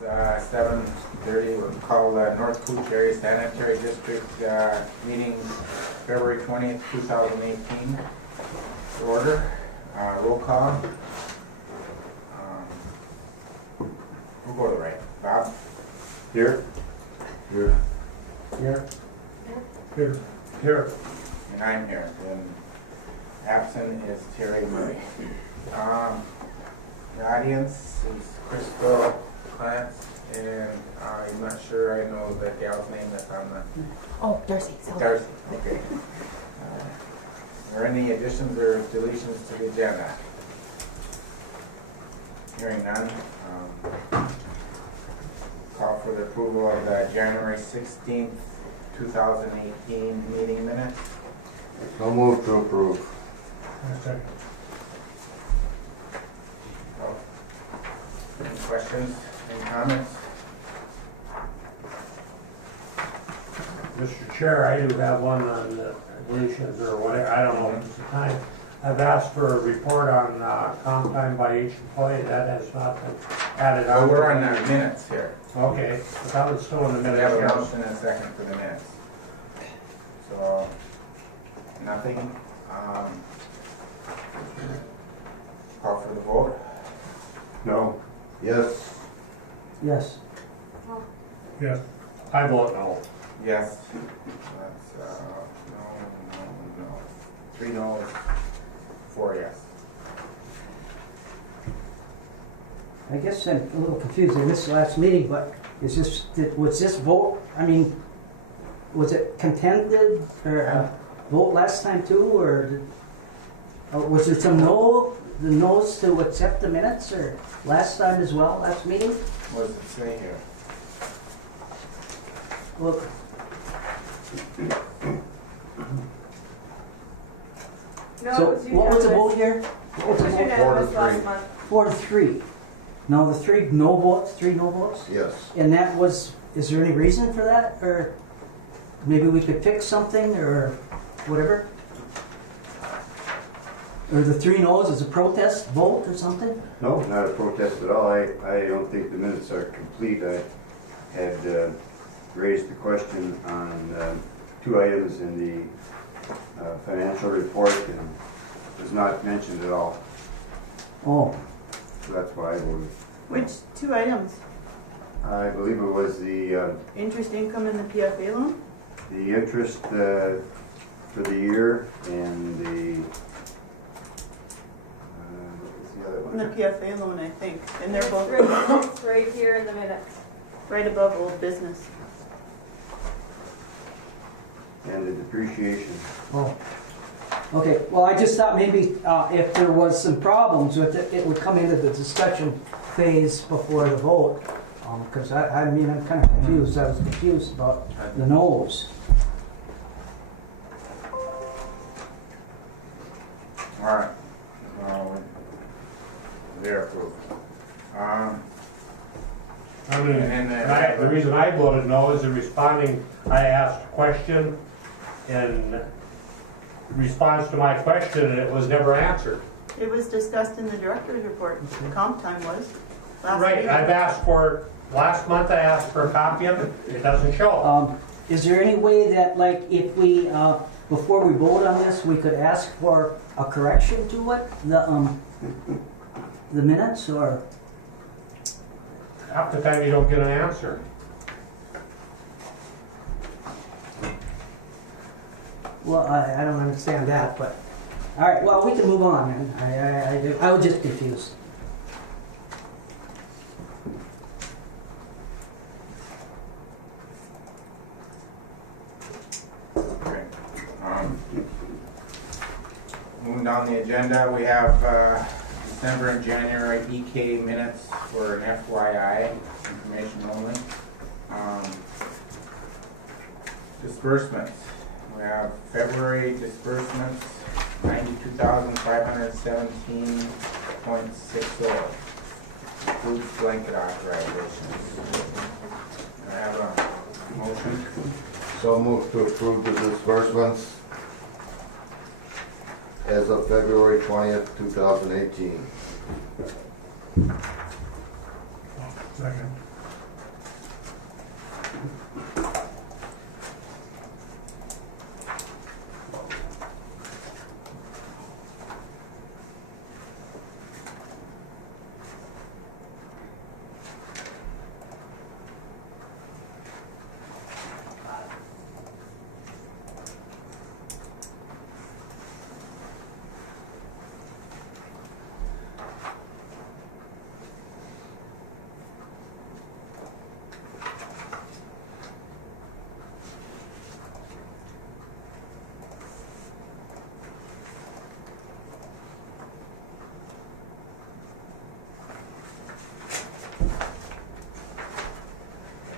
7:30. We'll call the North Cooch Area Sanitary District meeting February 20th, 2018 to order. Roll call. We'll go to the right. Bob? Here. Here. Here. Here. Here. And I'm here. And absent is Terry Murray. The audience is Crystal Clance, and I'm not sure I know the gal's name that's on the... Oh, Darcy. Darcy, okay. Are there any additions or deletions to the agenda? Hearing none. Call for the approval of the January 16th, 2018 meeting minutes. No move to approve. Oh. Any questions, any comments? Mr. Chair, I do have one on the deletions or whatever, I don't know if it's the time. I've asked for a report on comp time by each employee, that has not been added on. We're on the minutes here. Okay, but that was still in the We minutes. have a here. motion and a second for the minutes. So, nothing. Call for the vote. No. Yes. Yes. Yes. I vote no. Yes. That's, no. 3 no's, 4 yes. I guess I'm a little confused. I missed the last meeting, but was this vote, I mean, was it contended or vote last time too, or was there some the no's to accept the minutes or last time as well, last meeting? What does it say here? Well, No, so it was what was the vote unanimous. here? What was the It was vote? unanimous last month. 4-3. Now the 3 no votes, 3 no votes? Yes. And that was, is there any reason for that? Or maybe we could fix something or whatever? Or the 3 no's is a protest vote or something? No, not a protest at all. I don't think the minutes are complete. I had raised the question on 2 items in the financial report and was not mentioned at all. Oh, So that's why I voted. Which 2 items? I believe it was the Interest income and the PFA loan? interest for the year and the what was the other And the one? PFA loan, I think. And they're both It's right here in the minutes. right above old business. And the depreciation. oh. Okay, well, I just thought maybe if there was some problems with it, it would come into the discussion phase before the vote. Because I mean, I'm kind of confused. I was confused about the no's. All right. They're approved. I mean, And then- the reason I voted no is in responding, I asked a question in response to my question and it was never answered. It was discussed in the director's report. Comp time was. Last Right, meeting. I've asked for, last month I asked for a copy of it, it doesn't show. Is there any way that, like, if we, before we vote on this, we could ask for a correction to it, the minutes, or? Half the time you don't get an answer. Well, I don't understand that, but, all right, well, we can move on, man. I was just confused. Okay. Moving down the agenda, we have December and January EK minutes for an FYI, information only. Disbursements. We have February disbursements, 92,517.60. Includes blanket authorizations. I have a motion. So moved to approve the disbursements as of February 20th, 2018. Second.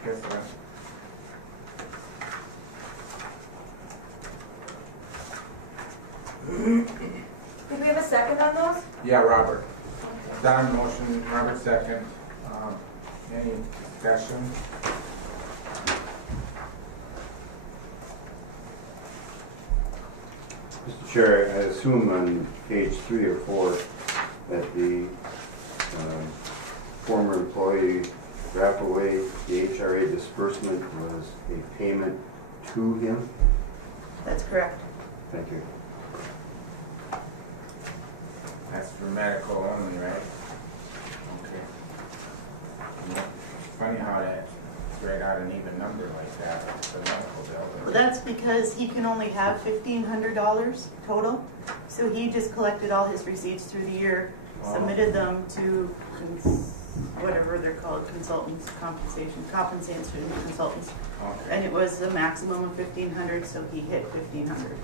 Guess what? Did we have a second on those? Yeah, Robert. Don motion, Robert second. Any discussion? Mr. Chair, I assume on page 3 or 4 that the former employee Rappaway, the HRA disbursement was a payment to him? That's correct. Thank you. That's for medical only, right? Okay. Yeah, funny how that spread out an even number like that for medical bill. Well, that's because he can only have $1,500 total. So he just collected all his receipts through the year, submitted them to whatever they're called, consultants, compensation consultants. Okay. And it was a maximum of 1,500, so he hit 1,500.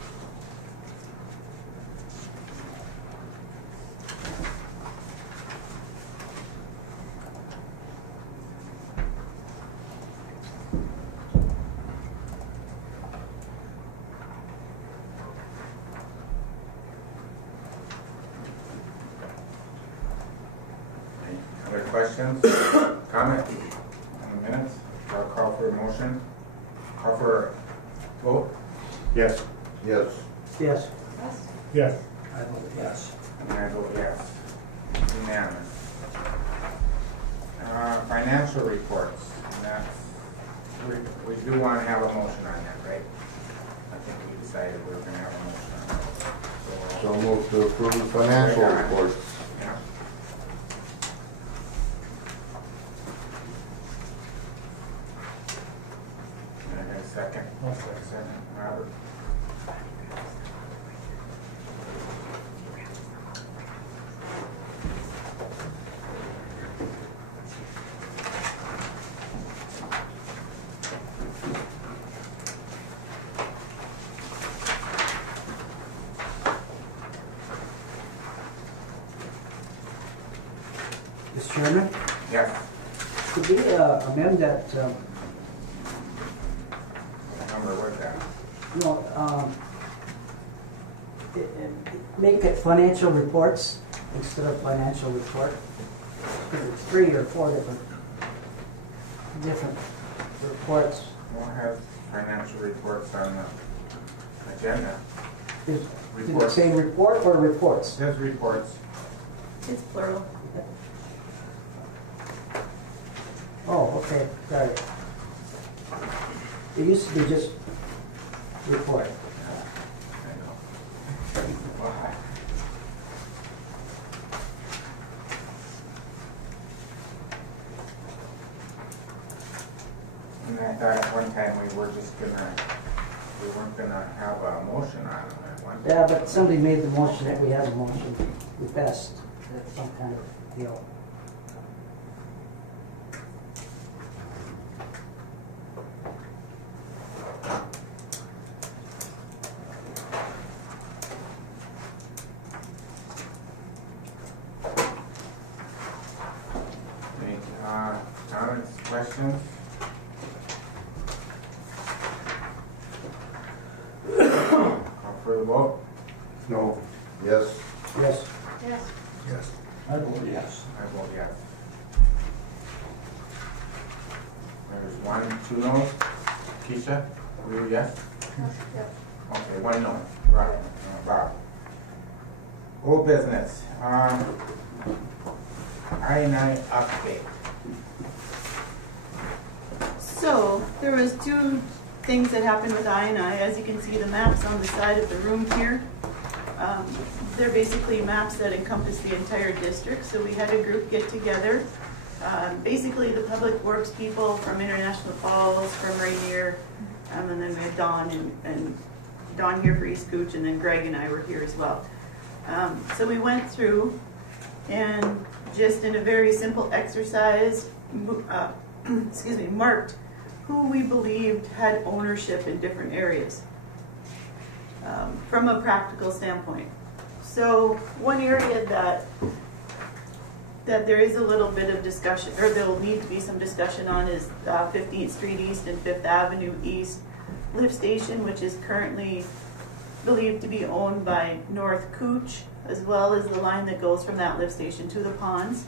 Any other questions? Comment on the minutes? I'll call for a motion. Call for a vote? Yes. Yes. Yes. Yes. Yes. I vote yes. And I vote yes. Unanimous. Financial reports, and that's, we do want to have a motion on that, right? I think we decided we were gonna have a motion on that. So move to approve the financial reports. Yeah. And I got a second. Second, Robert. Mr. Chairman, Yes. could we amend that, What number was that? make it financial reports instead of financial report? Because it's 3 or 4 different reports. We'll have financial reports on the agenda. Did it Reports. say report or reports? Says reports. It's plural. Oh, okay, got it. It used to be just report. I know. Why? And I thought at one time we weren't gonna have a motion on them at one time. Yeah, but somebody made the motion that we had a motion, we passed some kind of deal. Any comments, questions? Call for the vote? No. Yes. Yes. Yes. Yes. I vote yes. I vote yes. There's 1, 2 no's. Keisha, were you yes? Yep. Okay, 1 no. Bob. Old business. I-9 update. So There was two things that happened with I. As you can see, the maps on the side of the room here. They're basically maps that encompass the entire district. So we had a group get together. Basically, the public works people from International Falls, from Rainier, and then we had Dawn and Dawn here for East Cooch, and then Greg and I were here as well. So we went through and just in a very simple exercise, marked who we believed had ownership in different areas from a practical standpoint. So one area that there is a little bit of discussion, or there will need to be some discussion on, is 15th Street East and 5th Avenue East lift station, which is currently believed to be owned by North Cooch, as well as the line that goes from that lift station to the ponds.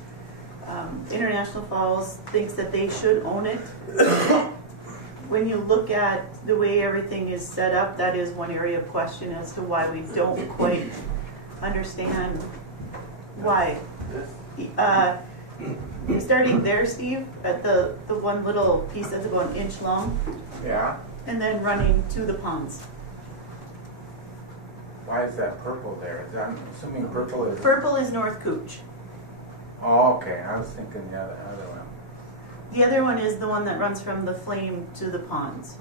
International Falls thinks that they should own it. When you look at the way everything is set up, that is one area of question as to why we don't quite understand why. Starting there, Steve, at the one little piece that's about an inch long, Yeah, and then running to the ponds. why is that purple there? Is that, I'm assuming purple is... Purple is North Cooch. Oh, okay, I was thinking the other one. The other one is the one that runs from the Flame to the ponds.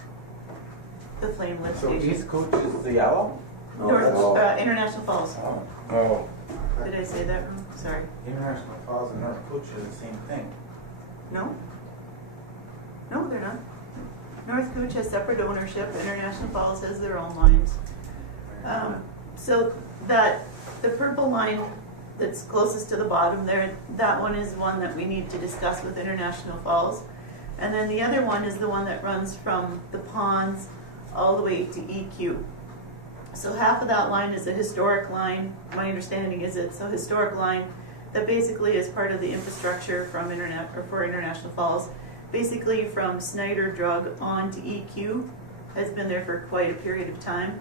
The Flame lift So station. East Cooch is the yellow? North, International Falls. Oh, Did I say that wrong? Sorry. International Falls and North Cooch are the same thing. No? No, they're not. North Cooch has separate ownership. International Falls has their own lines. So the purple line that's closest to the bottom there, that one is one that we need to discuss with International Falls. And then the other one is the one that runs from the ponds all the way to EQ. So half of that line is a historic line. My understanding is it's a historic line that basically is part of the infrastructure from for International Falls. Basically from Snyder Drug on to EQ has been there for quite a period of time.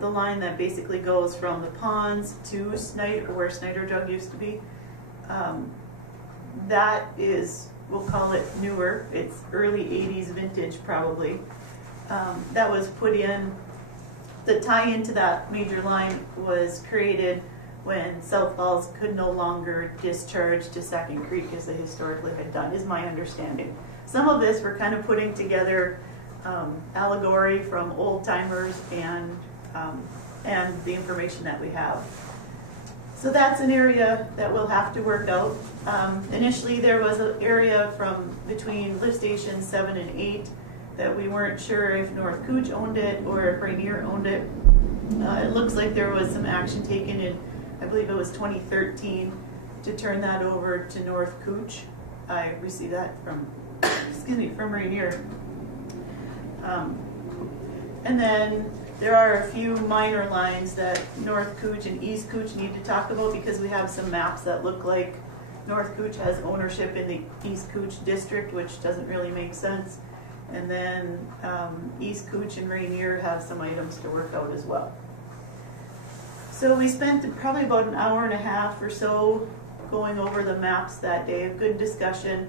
The line that basically goes from the ponds to Snyder, where Snyder Drug used to be, that is, we'll call it newer. It's early 80s vintage probably. That was put in, the tie into that major line was created when South Falls could no longer discharge to Second Creek as they historically had done, is my understanding. Some of this we're kind of putting together allegory from old timers and the information that we have. So that's an area that we'll have to work out. Initially there was an area from between lift stations 7 and 8 that we weren't sure if North Cooch owned it or if Rainier owned it. It looks like there was some action taken in, I believe it was 2013, to turn that over to North Cooch. I received that from, from Rainier. And then there are a few minor lines that North Cooch and East Cooch need to talk about because we have some maps that look like North Cooch has ownership in the East Cooch district, which doesn't really make sense. And then East Cooch and Rainier have some items to work out as well. So we spent probably about an hour and a half or so going over the maps that day, a good discussion.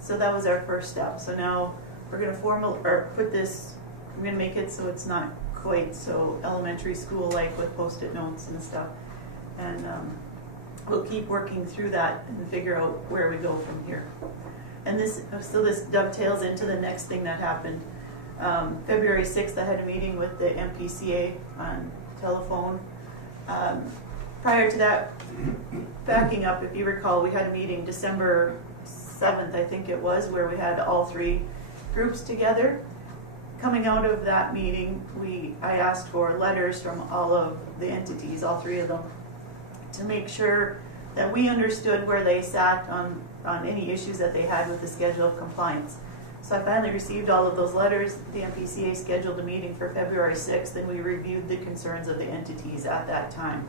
So that was our first step. So now we're going to put this, I'm going to make it so it's not quite so elementary school-like with post-it notes and stuff. And we'll keep working through that and figure out where we go from here. And this dovetails into the next thing that happened. February 6th, I had a meeting with the MPCA on telephone. Prior to that, backing up, if you recall, we had a meeting December 7th, I think it was, where we had all three groups together. Coming out of that meeting, I asked for letters from all of the entities, all three of them, to make sure that we understood where they sat on any issues that they had with the schedule of compliance. So I finally received all of those letters. The MPCA scheduled a meeting for February 6th, and we reviewed the concerns of the entities at that time.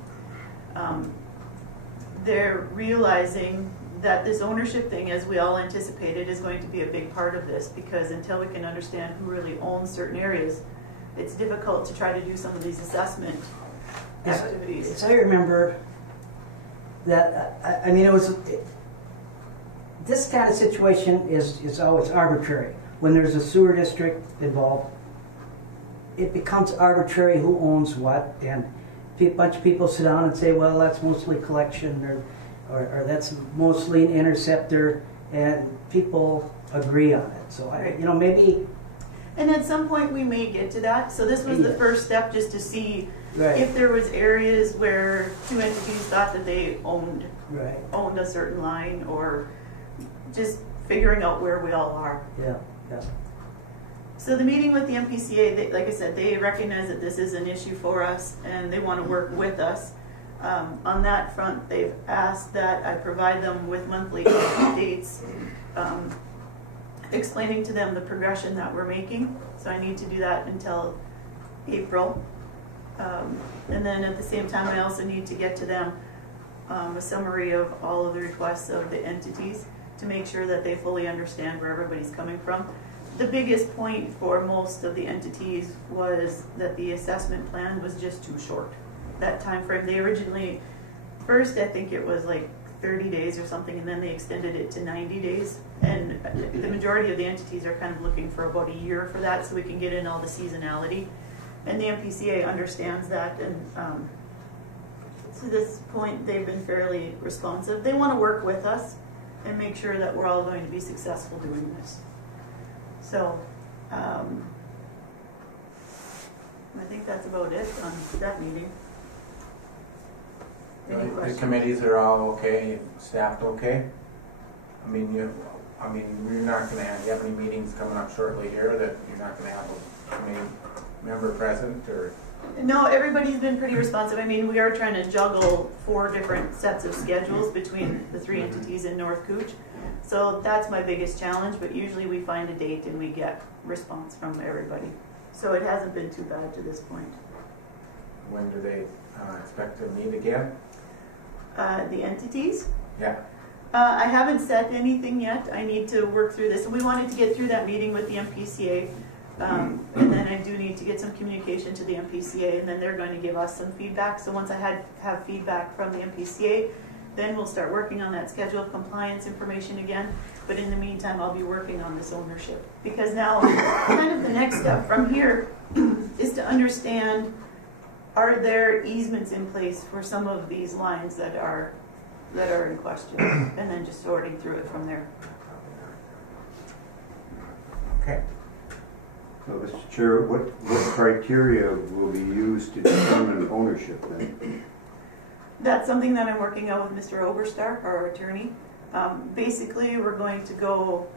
They're realizing that this ownership thing, as we all anticipated, is going to be a big part of this, because until we can understand who really owns certain areas, it's difficult to try to do some of these assessment activities. As I remember, that, I mean, this kind of situation is always arbitrary. when there's a sewer district involved, it becomes arbitrary who owns what, and a bunch of people sit down and say, well, that's mostly collection, or that's mostly an interceptor, and people agree on it. So, Right. Maybe, And at some point, we may get to that. So this was the Yeah. first step, just to see right, if there was areas where two entities thought that they owned right, a certain line, or just figuring out where we all are. yeah, yeah. So the meeting with the MPCA, like I said, they recognize that this is an issue for us and they want to work with us. On that front, they've asked that I provide them with monthly updates, explaining to them the progression that we're making. So I need to do that until April. And then at the same time, I also need to get to them a summary of all of the requests of the entities to make sure that they fully understand where everybody's coming from. The biggest point for most of the entities was that the assessment plan was just too short. That time frame, they originally, first I think it was like 30 days or something, and then they extended it to 90 days. And the majority of the entities are kind of looking for about a year for that, so we can get in all the seasonality. And the MPCA understands that, and to this point, they've been fairly responsive. They want to work with us and make sure that we're all going to be successful doing this. So, I think that's about it on that meeting. Any The questions? committees are all okay, staffed okay? I mean, you're not gonna have, you have any meetings coming up shortly here that you're not gonna have a committee member present, or? No, everybody's been pretty responsive. I mean, we are trying to juggle 4 different sets of schedules between the 3 entities in North Cooch. So that's my biggest challenge, but usually we find a date and we get response from everybody. So it hasn't been too bad to this point. When do they expect to meet again? The entities? Yeah. I haven't set anything yet. I need to work through this. We wanted to get through that meeting with the MPCA. And then I do need to get some communication to the MPCA, and then they're going to give us some feedback. So once I have feedback from the MPCA, then we'll start working on that schedule of compliance information again. But in the meantime, I'll be working on this ownership. Because now, kind of the next step from here is to understand, are there easements in place for some of these lines that are in question? And then just sorting through it from there. Okay. So, Mr. Chair, what criteria will be used to determine ownership then? That's something that I'm working on with Mr. Oberstar, our attorney. Basically, we're going to go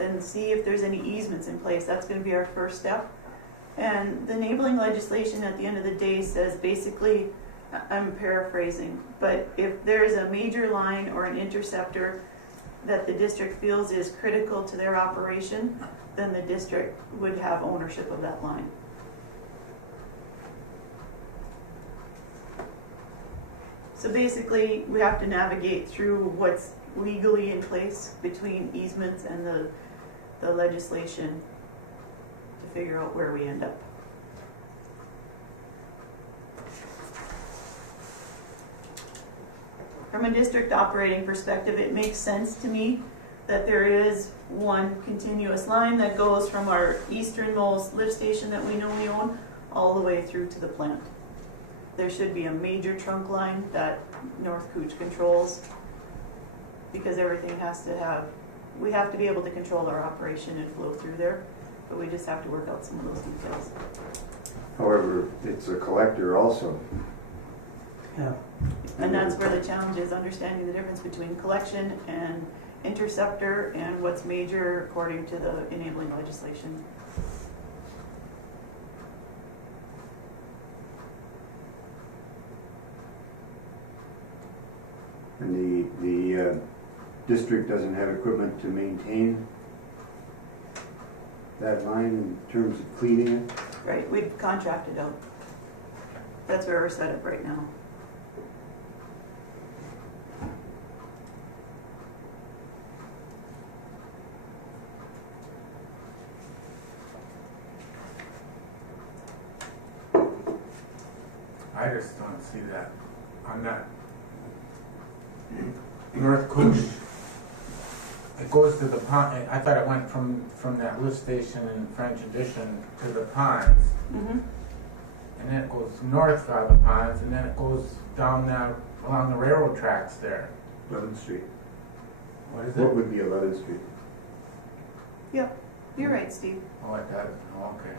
and see if there's any easements in place. That's going to be our first step. And the enabling legislation at the end of the day says basically, I'm paraphrasing, but if there's a major line or an interceptor that the district feels is critical to their operation, then the district would have ownership of that line. So basically, we have to navigate through what's legally in place between easements and the legislation to figure out where we end up. From a district operating perspective, it makes sense to me that there is one continuous line that goes from our easternmost lift station that we know we own all the way through to the plant. There should be a major trunk line that North Cooch controls, because everything has to have, we have to be able to control our operation and flow through there, but we just have to work out some of those details. However, it's a collector also. Yeah. And that's where the challenge is, understanding the difference between collection and interceptor and what's major according to the enabling legislation. And the district doesn't have equipment to maintain that line in terms of cleaning it? Right, we've contracted out. That's where we're set up right now. I just don't see that on that North Cooch it goes to the pond, I thought it went from that lift station in French Edition to the ponds. Mm-hmm. And then it goes north out of the ponds, and then it goes down along the railroad tracks there. 11th Street. What is What it? would be 11th Street? Yep, you're right, Steve. Oh, it does, oh, okay.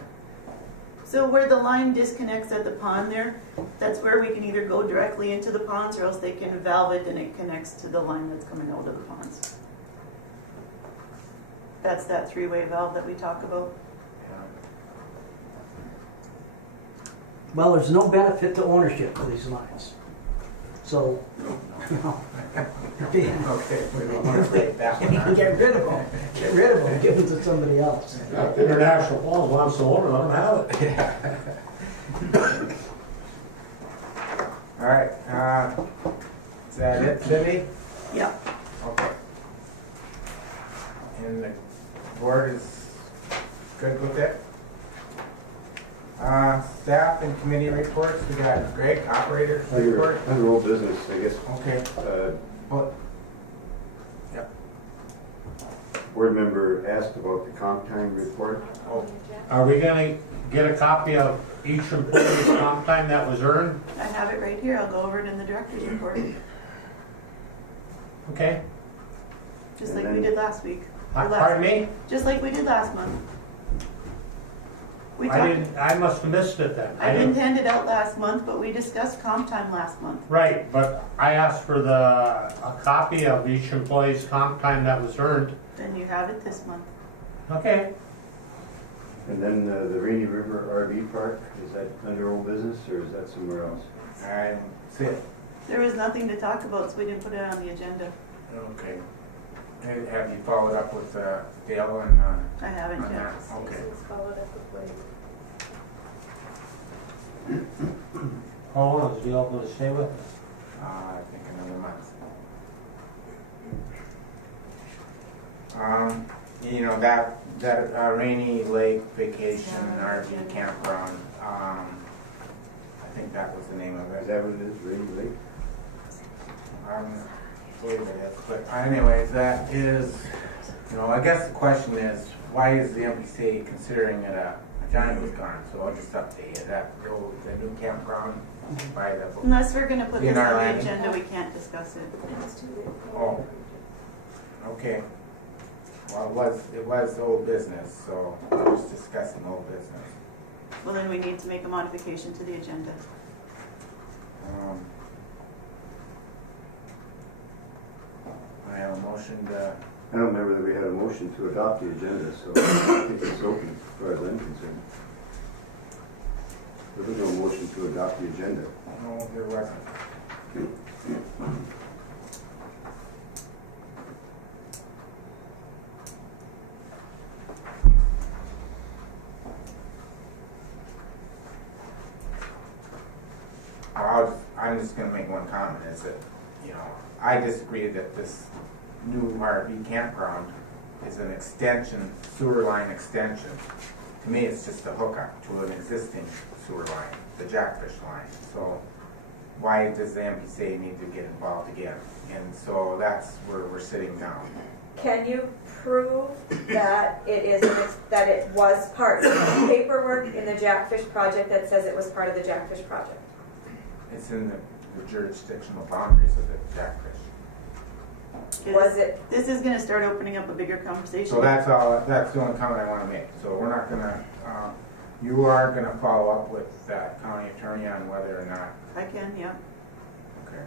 So where the line disconnects at the pond there, that's where we can either go directly into the ponds or else they can valve it and it connects to the line that's coming out of the ponds. That's that three-way valve that we talk about. Yeah. Well, there's no benefit to ownership of these lines. So, you know, if you Okay, we don't want to take that you one. can get rid of them, give them to somebody else. If International Falls wants to own it, let them have it. All right, is that it, Cindy? Yeah. Okay. And the board is good with it? Staff and committee reports, we got Greg, operator report. Under old business, I guess. Okay, well, Board member asked about the comp time report. oh, Are we gonna get a copy of each employee's comp time that was earned? I have it right here. I'll go over it in the director's report, Okay. just And like we then- did last week. Or Pardon me? Just like we did last month. We talked, I must have missed it then. I didn't hand it out last month, but we discussed comp time last month. Right, but I asked for a copy of each employee's comp time that was earned. Then you have it this month. Okay. And then the Rainy River RV Park, is that under old business or is that somewhere else? I see it. There was nothing to talk about, so we didn't put it on the agenda. Okay. Have you followed up with Dale and, I haven't on yet. that? Okay. Stacy's followed up with Wade. How long is the going to stay with us? I think another month. You know, that Rainy Lake Vacation RV campground, I think that was the name of Is it. that what it is, Rainy Lake? I believe it is, but anyways, that is, you know, I guess the question is, why is the MPCA considering it Johnny was gone, so I'll just update you, that, the new campground by the. Unless we're gonna put this DNR on the landing. agenda, we can't discuss it. It's too late. Oh, okay. Well, it was old business, so we're just discussing old business. Well, then we need to make a modification to the agenda. I have a motion to, I don't remember that we had a motion to adopt the agenda, so I think it's open as far as I'm concerned. There was no motion to adopt the agenda. no, there wasn't. I'm just gonna make one comment, is that, you know, I disagree that this new RV campground is an extension, sewer line extension. To me, it's just a hookup to an existing sewer line, the Jackfish line. So why does the MPCA need to get involved again? And so that's where we're sitting now. Can you prove that that it was part of the paperwork in the Jackfish project that says it was part of the Jackfish project? It's in the jurisdictional boundaries of the Jackfish. Was it? This is gonna start opening up a bigger conversation. So that's all, that's the only comment I want to make. So we're not gonna, you are gonna follow up with that county attorney on whether or not, I can, yeah. okay.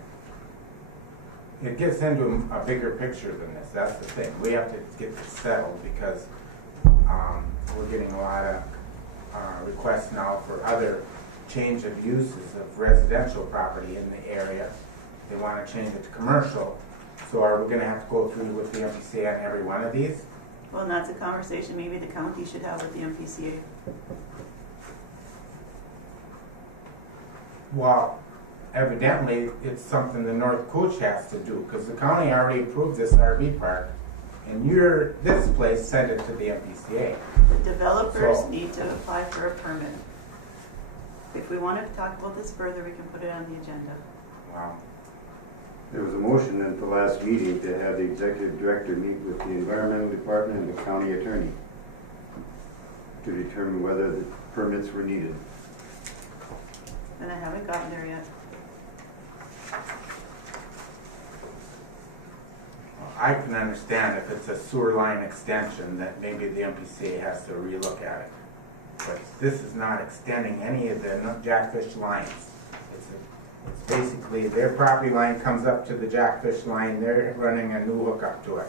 It gets into a bigger picture than this, that's the thing. We have to get this settled because we're getting a lot of requests now for other change of uses of residential property in the area. They want to change it to commercial. So are we gonna have to go through with the MPCA on every one of these? Well, and that's a conversation maybe the county should have with the MPCA. Well, evidently, it's something the North Coach has to do, because the county already approved this RV park, and this place sent it to the MPCA. The developers So- need to apply for a permit. If we wanted to talk about this further, we can put it on the agenda. Wow. There was a motion at the last meeting to have the executive director meet with the environmental department and the county attorney to determine whether the permits were needed. And I haven't gotten there yet. I can understand if it's a sewer line extension, that maybe the MPCA has to relook at it. But this is not extending any of the Jackfish lines. It's basically their property line comes up to the Jackfish line, they're running a new hookup to it.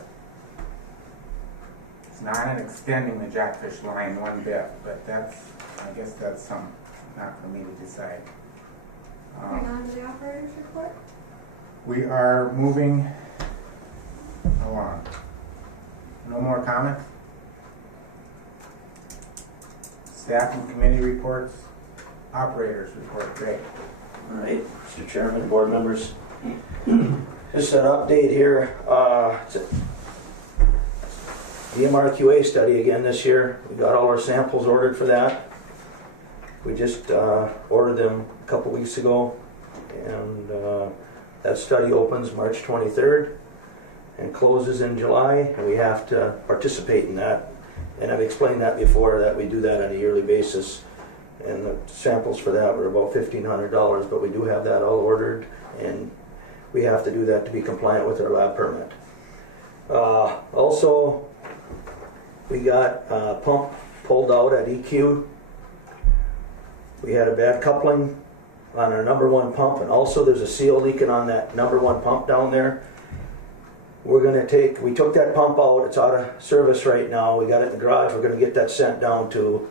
It's not extending the Jackfish line one bit, but that's, I guess that's not for me to decide. Moving on to the operator's report. We are moving along. No more comments? Staff and committee reports, operators report, Greg. All right, Mr. Chairman, board members. Just an update here. The MRQA study again this year. We got all our samples ordered for that. We just ordered them a couple weeks ago, and that study opens March 23rd and closes in July, and we have to participate in that. And I've explained that before, that we do that on a yearly basis. And the samples for that were about $1,500, but we do have that all ordered, and we have to do that to be compliant with our lab permit. Also, we got a pump pulled out at EQ. We had a bad coupling on our number one pump, and also there's a seal leaking on that number one pump down there. We took that pump out, it's out of service right now. We got it in the garage, we're gonna get that sent down to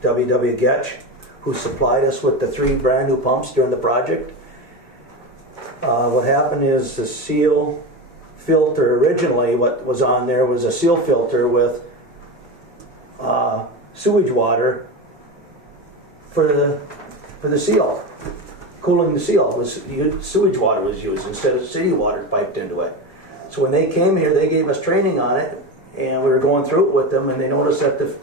W.W. Getch, who supplied us with the 3 brand new pumps during the project. What happened is the seal filter, originally what was on there was a seal filter with sewage water for the seal. Cooling the seal was sewage water was used instead of city water piped into it. So when they came here, they gave us training on it, and we were going through it with them, and they noticed that the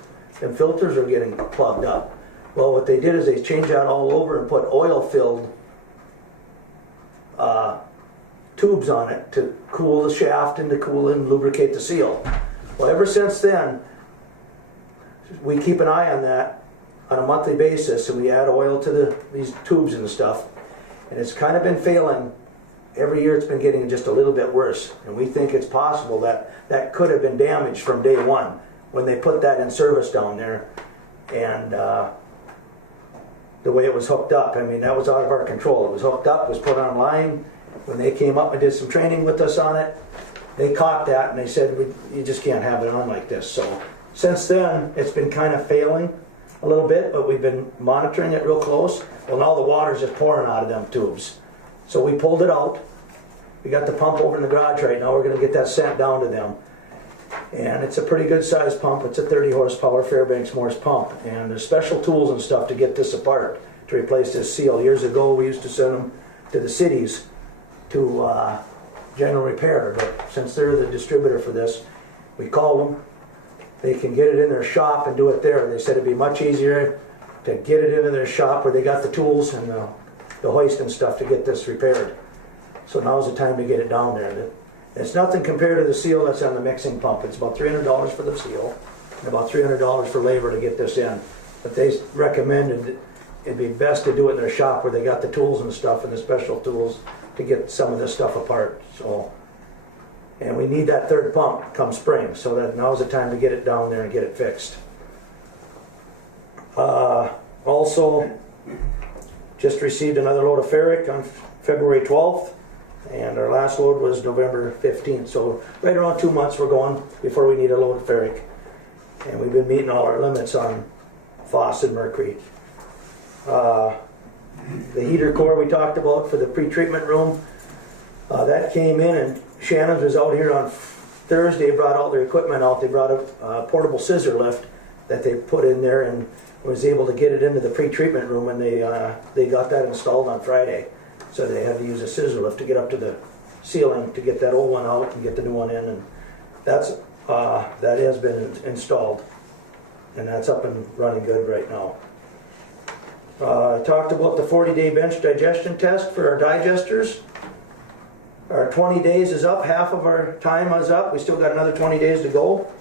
filters are getting plugged up. Well, what they did is they changed that all over and put oil-filled tubes on it to cool the shaft and to cool and lubricate the seal. Well, ever since then, we keep an eye on that on a monthly basis, and we add oil to these tubes and stuff, and it's kind of been failing. Every year it's been getting just a little bit worse, and we think it's possible that that could have been damaged from day one when they put that in service down there, and the way it was hooked up. I mean, that was out of our control. It was hooked up, was put online. When they came up and did some training with us on it, they caught that and they said, you just can't have it on like this. So since then, it's been kind of failing a little bit, but we've been monitoring it real close. Well, now the water's just pouring out of them tubes. So we pulled it out. We got the pump over in the garage right now. We're going to get that sent down to them. And it's a pretty good size pump. It's a 30 horsepower Fairbanks Morse pump. And there's special tools and stuff to get this apart, to replace this seal. Years ago, we used to send them to the cities to general repair. But since they're the distributor for this, we call them. They can get it in their shop and do it there. They said it'd be much easier to get it into their shop where they got the tools and the hoist and stuff to get this repaired. So now's the time to get it down there. It's nothing compared to the seal that's on the mixing pump. It's about $300 for the seal and about $300 for labor to get this in. But they recommended it'd be best to do it in their shop where they got the tools and stuff and the special tools to get some of this stuff apart. So, and we need that third pump come spring, so that now's the time to get it down there and get it fixed. Also, just received another load of ferric on February 12th, and our last load was November 15th. So right around 2 months we're going before we need a load of ferric. And we've been meeting all our limits on phos and mercury. The heater core we talked about for the pre-treatment room, that came in, and Shannon's was out here on Thursday, brought all their equipment out. They brought a portable scissor lift that they put in there and was able to get it into the pre-treatment room, and they got that installed on Friday. So they had to use a scissor lift to get up to the ceiling to get that old one out and get the new one in, and that has been installed, and that's up and running good right now. I talked about the 40-day bench digestion test for our digesters. Our 20 days is up, half of our time is up, we still got another 20 days to go.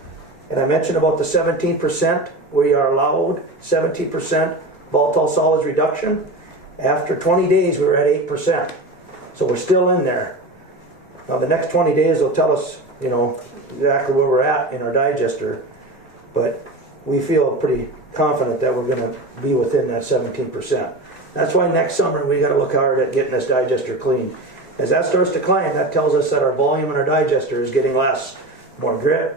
And I mentioned about the 17%, we are allowed 17% volatile solids reduction. After 20 days, we were at 8%. So we're still in there. Now the next 20 days will tell us, you know, exactly where we're at in our digester. But we feel pretty confident that we're gonna be within that 17%. That's why next summer we gotta look hard at getting this digester clean. As that starts to climb, that tells us that our volume in our digester is getting less. More grit,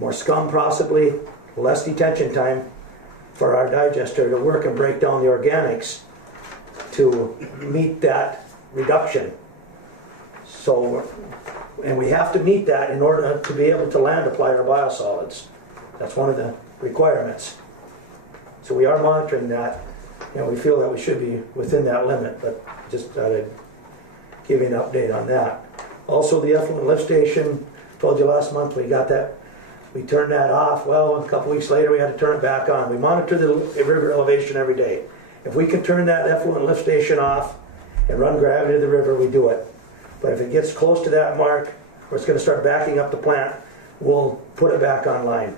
more scum possibly, less detention time for our digester to work and break down the organics to meet that reduction. So, and we have to meet that in order to be able to land apply our biosolids. That's one of the requirements. So we are monitoring that, and we feel that we should be within that limit, but just thought I'd give you an update on that. Also, the effluent lift station, told you last month we got that, we turned that off. Well, a couple weeks later we had to turn it back on. We monitor the river elevation every day. If we can turn that effluent lift station off and run gravity to the river, we do it. But if it gets close to that mark, or it's going to start backing up the plant, we'll put it back online.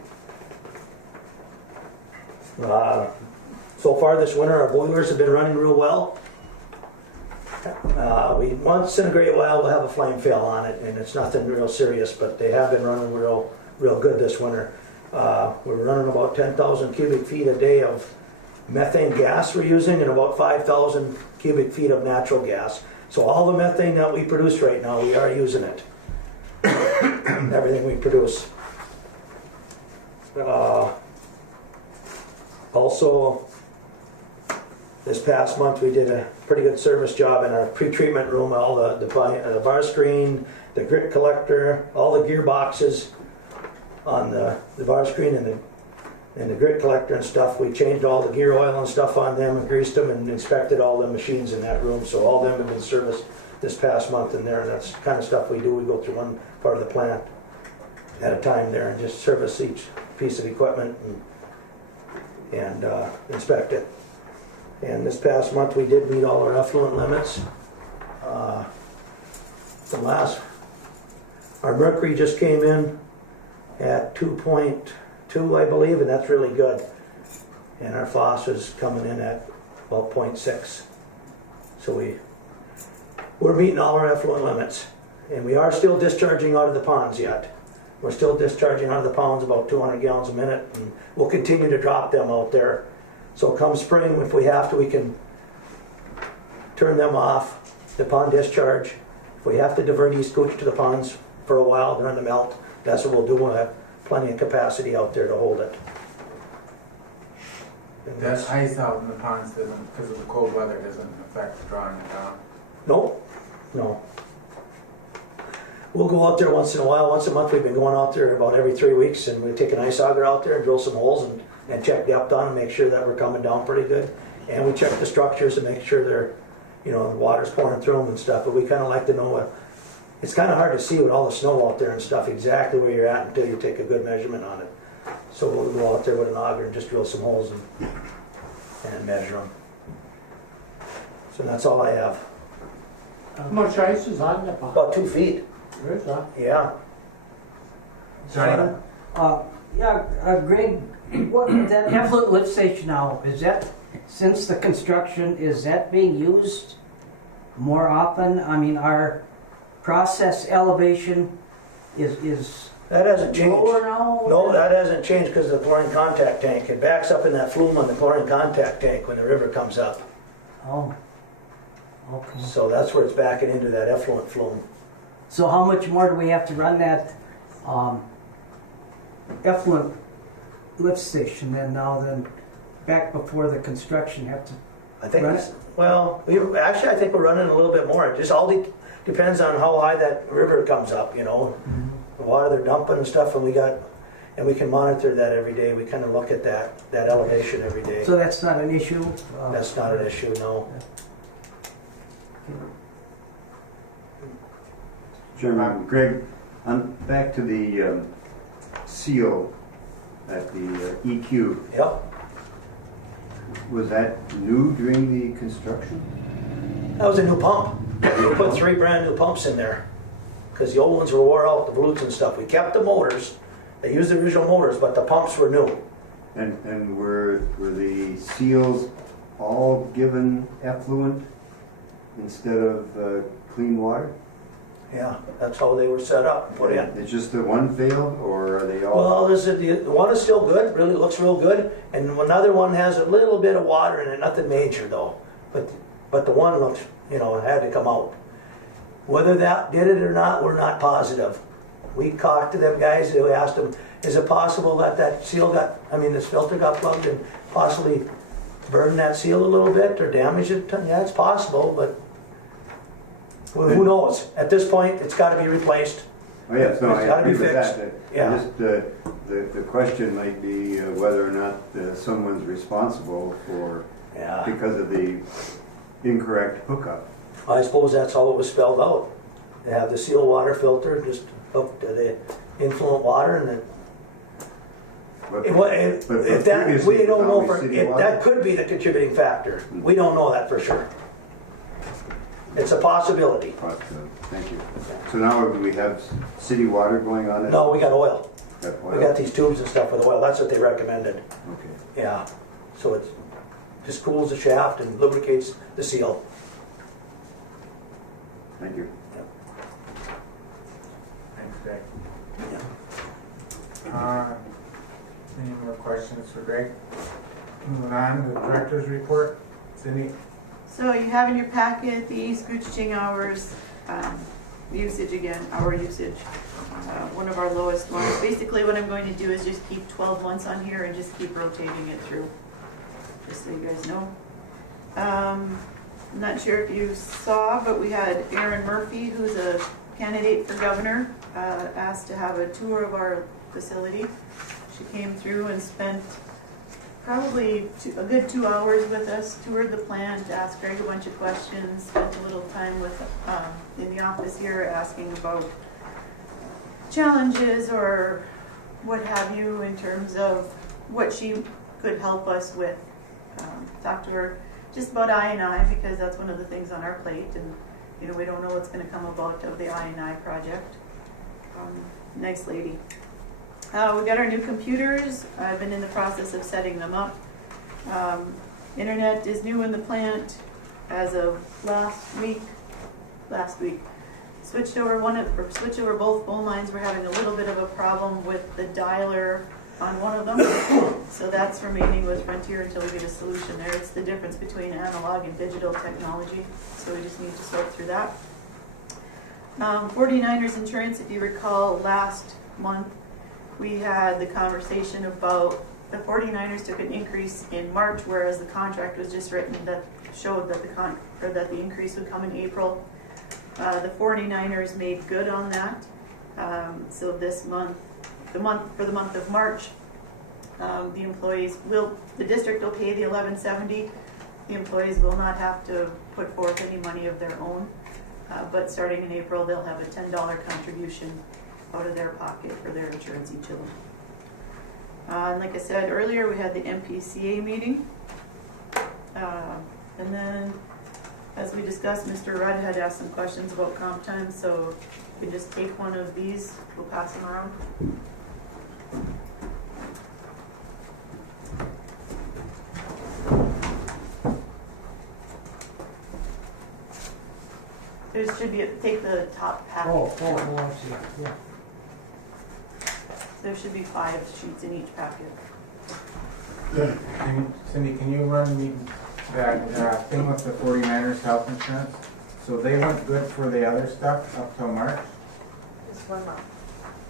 So far this winter, our boilers have been running real well. We once in a great while we'll have a flame fail on it, and it's nothing real serious, but they have been running real good this winter. We're running about 10,000 cubic feet a day of methane gas we're using, and about 5,000 cubic feet of natural gas. So all the methane that we produce right now, we are using it. Everything we produce. Also, this past month we did a pretty good service job in our pre-treatment room. All the bar screen, the grit collector, all the gearboxes on the bar screen and the grit collector and stuff. We changed all the gear oil and stuff on them and greased them and inspected all the machines in that room. So all of them have been serviced this past month in there, and that's the kind of stuff we do. We go through one part of the plant at a time there and just service each piece of equipment and inspect it. And this past month we did meet all our effluent limits. Our mercury just came in at 2.2, I believe, and that's really good. And our phosphorus is coming in at about 0.6. So we're meeting all our effluent limits. And we are still discharging out of the ponds yet. We're still discharging out of the ponds about 200 gallons a minute, and we'll continue to drop them out there. So come spring, if we have to, we can turn them off, the pond discharge. If we have to divert East Gooch to the ponds for a while during the melt, that's what we'll do. We'll have plenty of capacity out there to hold it. That ice out in the ponds doesn't, because of the cold weather, doesn't affect drawing it down? No. We'll go out there once in a while. Once a month we've been going out there about every 3 weeks, and we take an ice auger out there and drill some holes and check depth on and make sure that we're coming down pretty good. And we check the structures and make sure they're, the water's pouring through them and stuff. But we kind of like to know it's kind of hard to see with all the snow out there and stuff exactly where you're at until you take a good measurement on it. So we'll go out there with an auger and just drill some holes and measure them. So that's all I have. How much ice is on the pond? About 2 feet. There is, huh? Yeah. Johnny? Greg, that effluent lift station now, is that, since the construction, is that being used more often? I mean, our process elevation is That hasn't changed. lower now? No, that hasn't changed because of the chlorine contact tank. It backs up in that flume on the chlorine contact tank when the river comes up. Oh, okay. So that's where it's backing into that effluent flume. So how much more do we have to run that effluent lift station then back before the construction have to? I think Run it's, well, I think we're running a little bit more. It just all depends on how high that river comes up, Mm-hmm. The water they're dumping and stuff, and we can monitor that every day. We kind of look at that elevation every day. So that's not an issue? That's not an issue, no. Chairman, Greg, back to the seal at the EQ. Yep. Was that new during the construction? That was a new pump. We put 3 brand new pumps in there. because the old ones were wore out, the Volutes and stuff. We kept the motors, they used the original motors, but the pumps were new. And were the seals all given effluent instead of clean water? Yeah, that's how they were set up, put in. It's just the one failed, or are they all? Well, the one is still good, really looks real good, and another one has a little bit of water in it, nothing major though. But the one looks, it had to come out. Whether that did it or not, we're not positive. We talked to them guys, we asked them, is it possible that this filter got plugged and possibly burned that seal a little bit or damaged it? Yeah, it's possible, but who knows? At this point, it's got to be replaced. Oh, yes, no, I It's gotta be agree with fixed. that. Yeah. Just, the question might be whether or not someone's responsible for, Yeah. because of the incorrect hookup. I suppose that's how it was spelled out. They have the seal water filter just hooked to the influent water, and then But- if but that, previously we it don't was know always for, city water? that could be the contributing factor. We don't know that for sure. It's a possibility. But, thank you. So now do we have city water going on it? No, we got oil. Got oil? We got these tubes and stuff with oil. That's what they recommended. Okay. Yeah. So it just cools the shaft and lubricates the seal. Thank you. Thanks, Greg. Yeah. Any more questions for Greg? Moving on to the director's report. Cindy? So you have in your packet the scooching hours, usage again, hour usage. One of our lowest ones. Basically what I'm going to do is just keep 12 months on here and just keep rotating it through, just so you guys know. I'm not sure if you saw, but we had Erin Murphy, who's a candidate for governor, asked to have a tour of our facility. She came through and spent probably a good 2 hours with us, toured the plant, asked Greg a bunch of questions, spent a little time with in the office here asking about challenges or what have you in terms of what she could help us with. Talk to her just about I&I, because that's one of the things on our plate, and we don't know what's going to come about of the I&I project. Nice lady. We got our new computers. I've been in the process of setting them up. Internet is new in the plant as of last week. Switched over both phone lines. We're having a little bit of a problem with the dialer on one of them. So that's remaining with Frontier until we get a solution there. It's the difference between analog and digital technology. So we just need to sort through that. 49ers insurance, if you recall, last month we had the conversation about the 49ers took an increase in March, whereas the contract was just written that showed that the increase would come in April. The 49ers made good on that. So this month, for the month of March, the district will pay the $11.70. The employees will not have to put forth any money of their own. But starting in April, they'll have a $10 contribution out of their pocket for their insurance each of them. And like I said earlier, we had the MPCA meeting. And then, as we discussed, Mr. Rudd had asked some questions about comp time, so you can just take one of these, we'll pass them around. There should be, take the top half. I see, yeah. There should be 5 sheets in each packet. Cindy, can you run me that thing with the 49ers health insurance? So they went good for the other stuff up till March? Just 1 month.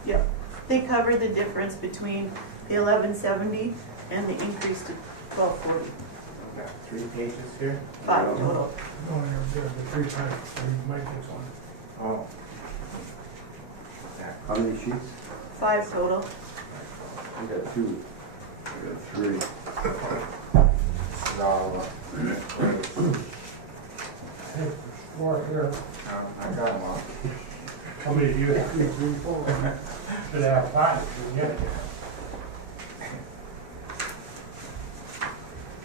Yep. They covered the difference between the $11.70 and the increase to $12.40. I've got 3 pages here. 5 total. No, they're the 3 times, you might get one. Oh. Okay. How many sheets? 5 total. I got 2. I got 3. This is all, Hey, there's 4 here. I got them all. How many do you have? 3, 4. Should have 5, you can get it.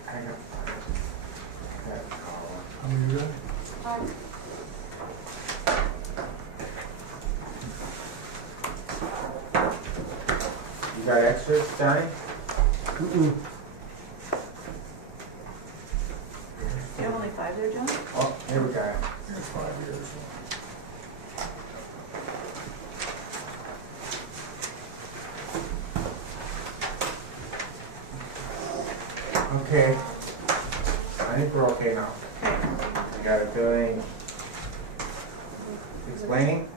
I got How many you got? You got extras, Johnny? Mm-mm. You have only 5 there, John? Oh, here we got it. That's 5 years. Okay. I think we're okay now. Okay. We got a billing. Explaining?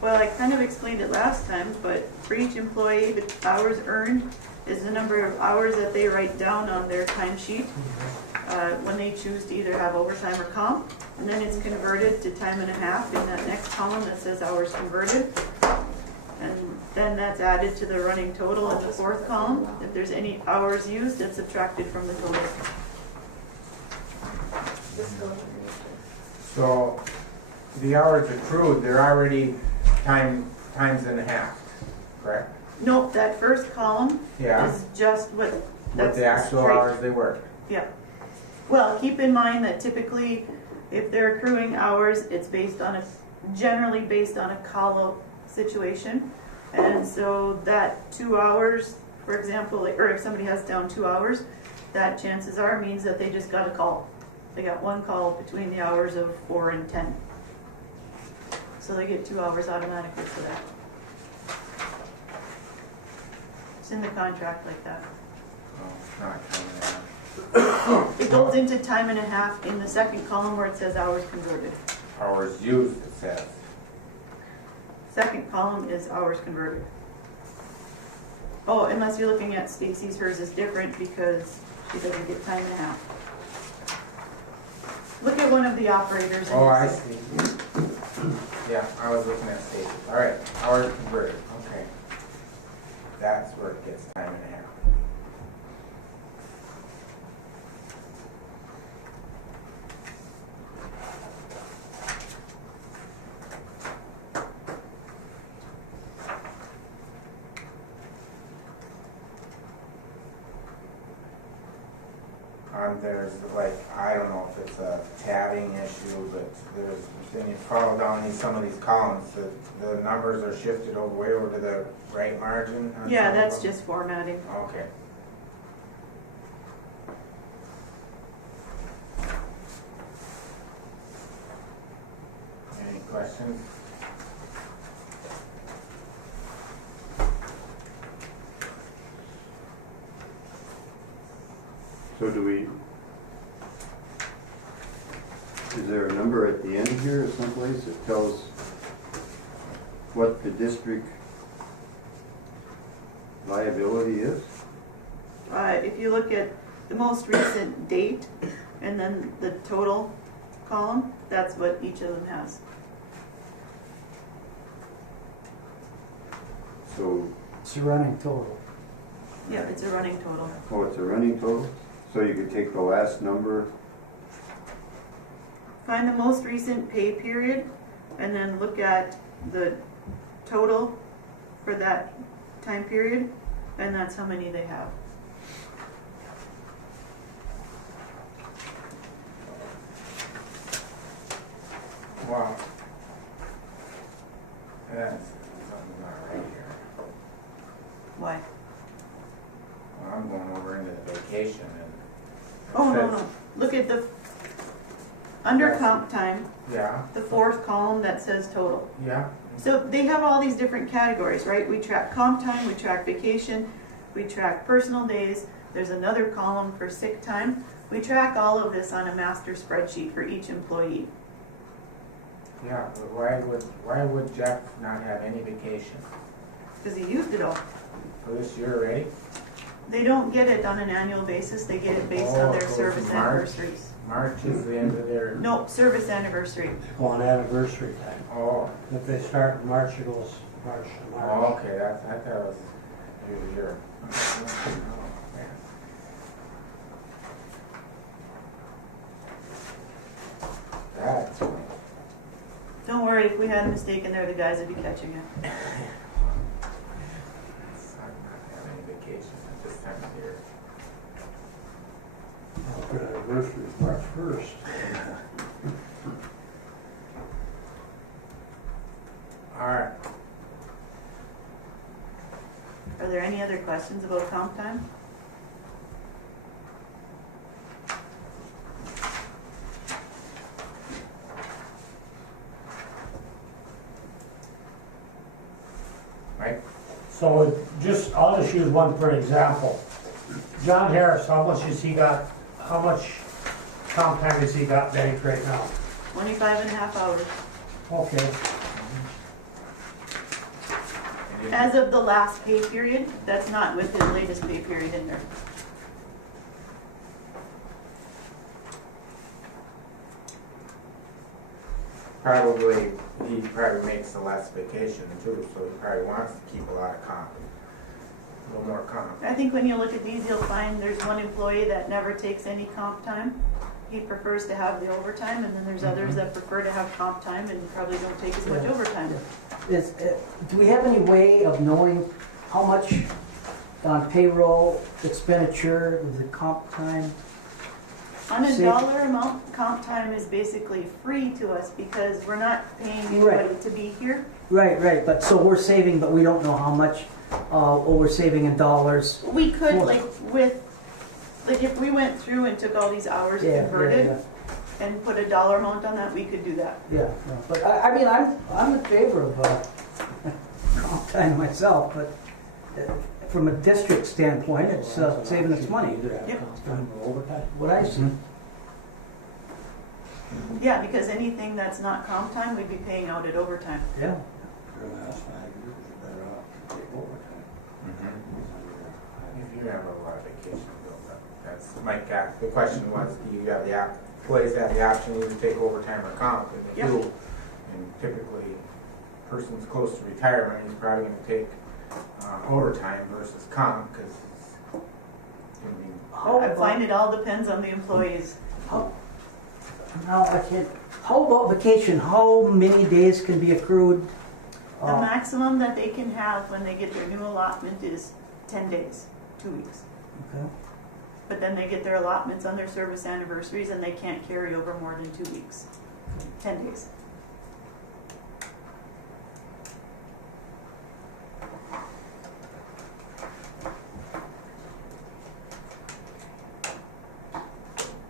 Well, I kind of explained it last time, but for each employee, the hours earned is the number of hours that they write down on their timesheet when they choose to either have overtime or comp. And then it's converted to time and a half in that next column that says hours converted. And then that's added to the running total in the 4th column. If there's any hours used, it's subtracted from the total. So the hours accrued, they're already times and a half, correct? Nope, that first column Yeah. is just what. What that's the actual straight. hours they work. Yeah. Well, keep in mind that typically, if they're accruing hours, it's generally based on a call-out situation. And so that 2 hours, for example, or if somebody has down 2 hours, that chances are means that they just got a call. They got 1 call between the hours of 4 and 10. So they get 2 hours automatically for that. It's in the contract like that. Oh, it's not time and a half. It goes into time and a half in the 2nd column where it says hours converted. Hours used, it says. 2nd column is hours converted. Oh, unless you're looking at Stacy's, hers is different because she doesn't get time and a half. Look at one of the operators. and Oh, I you'll see. see. Yeah, I was looking at Stacy. All right, hours converted, okay. That's where it gets time and a half. There's like, I don't know if it's a tabbing issue, but then you follow down some of these columns, the numbers are shifted way over to the right margin. on Yeah, some of that's them. just formatting. Okay. Any questions? So is there a number at the end here someplace that tells what the district liability is? If you look at the most recent date and then the total column, that's what each of them has. So, It's a running total. Yeah, it's a running total. oh, it's a running total? So you could take the last number, Find the most recent pay period and then look at the total for that time period, and that's how many they have. Wow. That's something's not right here. Why? Well, I'm going over into the vacation and. Oh, no, says- no. Look at the, under comp time, Yeah, the 4th column that says total. yeah. So they have all these different categories, right? We track comp time, we track vacation, we track personal days. There's another column for sick time. We track all of this on a master spreadsheet for each employee. Yeah, but why would Jeff not have any vacation Because he used it all. for this year already? They don't get it on an annual basis, they get it based Oh, on it their goes service to March. anniversaries. March is the end of their. No, service anniversary. They go on anniversary time. Oh, If they start in March, it goes March to March. oh, okay, I thought it was year. Oh, man. That's funny. Don't worry, if we had a mistake in there, the guys would be catching it. I'm not having any vacation at this time of year. Well, their anniversary is March 1st. All right. Are there any other questions about comp time? Mike? So just, I'll just use one for example. John Harris, how much has he got, how much comp time has he got banked right now? 25 and a half hours. Okay, As of the last pay period, that's not with his latest pay period in there. Probably, he probably makes the less vacation too, so he probably wants to keep a lot of comp. A little more comp. I think when you look at these, you'll find there's one employee that never takes any comp time. He prefers to have the overtime, and then there's others that prefer to have comp time and probably don't take as much Yeah. overtime. Do we have any way of knowing how much on payroll expenditure with the comp time? On a Say- dollar amount, comp time is basically free to us because we're not paying anybody to be here. Right, but so we're saving, but we don't know how much, we're saving in dollars. We could, More. like if we went through and took all these hours Yeah, converted and put a dollar amount on that, we could do that. Yeah, but I mean, I'm in favor of comp time myself, but from a district standpoint, it's saving us money. either have Yep. comp time or overtime. What I see. Yeah, because anything that's not comp time, we'd be paying out at overtime. Yeah. For the last 5 years, you're better off to take overtime. If you have a lot of vacation built up, that's, Mike, the question was, do you have the employees have the option to either take overtime or comp, and they Yep. do. And typically, person's close to retirement, he's probably gonna take overtime versus comp, because it's gonna be. I find it all depends on the employees. Now, I can't, how about vacation? How many days can be accrued? The maximum that they can have when they get their new allotment is 10 days, 2 weeks. Okay. But then they get their allotments on their service anniversaries and they can't carry over more than 2 weeks. 10 days.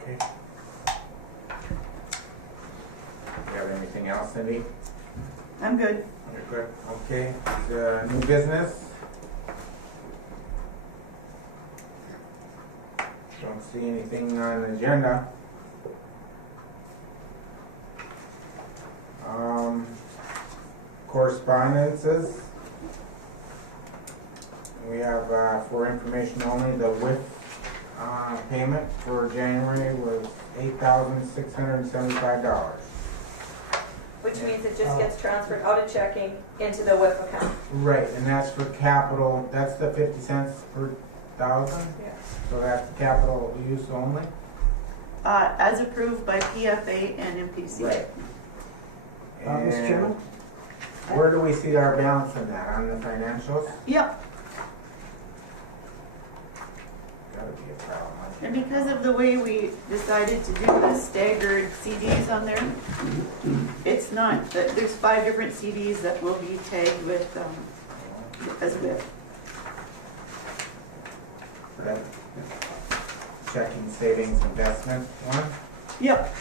Okay. You have anything else, Cindy? I'm good. You're good, okay. New business? Don't see anything on the agenda. Correspondences. We have, for information only, the WIF payment for January was $8,675. Which means it just gets transferred out of checking into the WIP account. Right, and that's for capital, that's the 50 cents per thousand? Yeah. So that's capital use only? As approved by PFA and MPC. Right. Mr. Chairman? And where do we see our balance in that, on the financials? Yep. Gotta be a problem. And because of the way we decided to do the staggered CDs on there, it's not, there's 5 different CDs that will be tagged with, as WIP. For that checking savings investment one? Yep,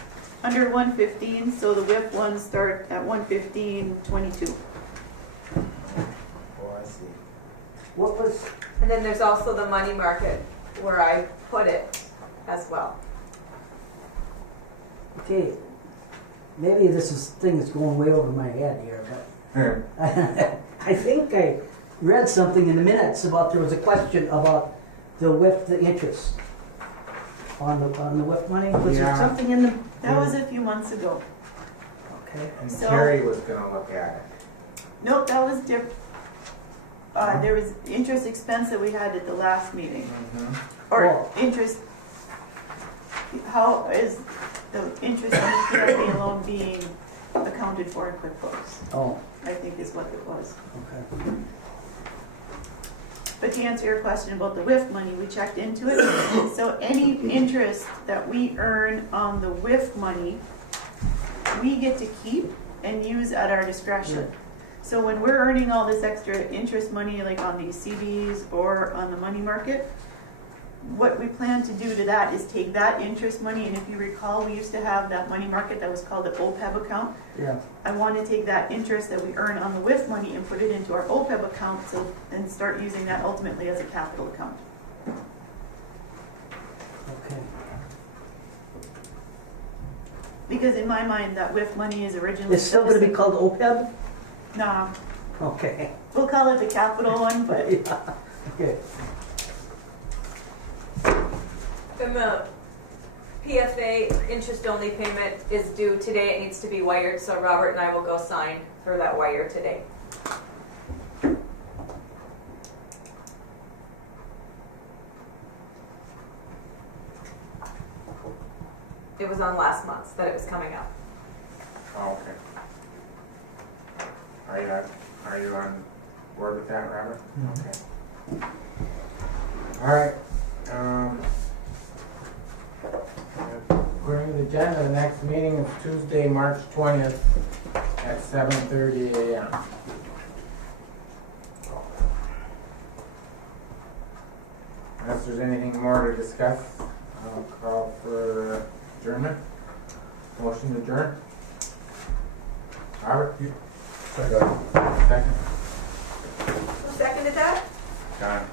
under 115, so the WIP ones start at 115.22. Oh, I see. What was, And then there's also the money market where I put it as well. okay, maybe thing is going way over my head here, but I think I read something in the minutes about, there was a question about the WIF, the interest on the WIF money. Was there Yeah. something in the? That was a few months ago. Okay. And So- Terry was gonna look at it. Nope, that was different. There was interest expense that we had at the last meeting. Or Oh. interest, how is the interest on the PFA loan being accounted for in QuickBooks? Oh, I think is what it was. okay. But to answer your question about the WIF money, we checked into it. So any interest that we earn on the WIF money, we get to keep and use at our discretion. So when we're earning all this extra interest money, like on these CDs or on the money market, what we plan to do to that is take that interest money, and if you recall, we used to have that money market that was called the OPEB account. Yeah. I want to take that interest that we earn on the WIF money and put it into our OPEB account and start using that ultimately as a capital account. Okay. Because in my mind, that WIF money is originally. It's still gonna be called OPEB? Nah, Okay. we'll call it the capital one, but Yeah. Okay. And the PFA interest-only payment is due today. It needs to be wired, so Robert and I will go sign for that wire today. It was on last month's that it was coming up. Oh, okay. Are you on board with that, Robert? Okay. All right. According to the agenda, the next meeting is Tuesday, March 20th at 7:30 a.m. Unless there's anything more to discuss, I'll call for adjournment. Motion to adjourn. Robert, you Second. second. Who seconded that? John.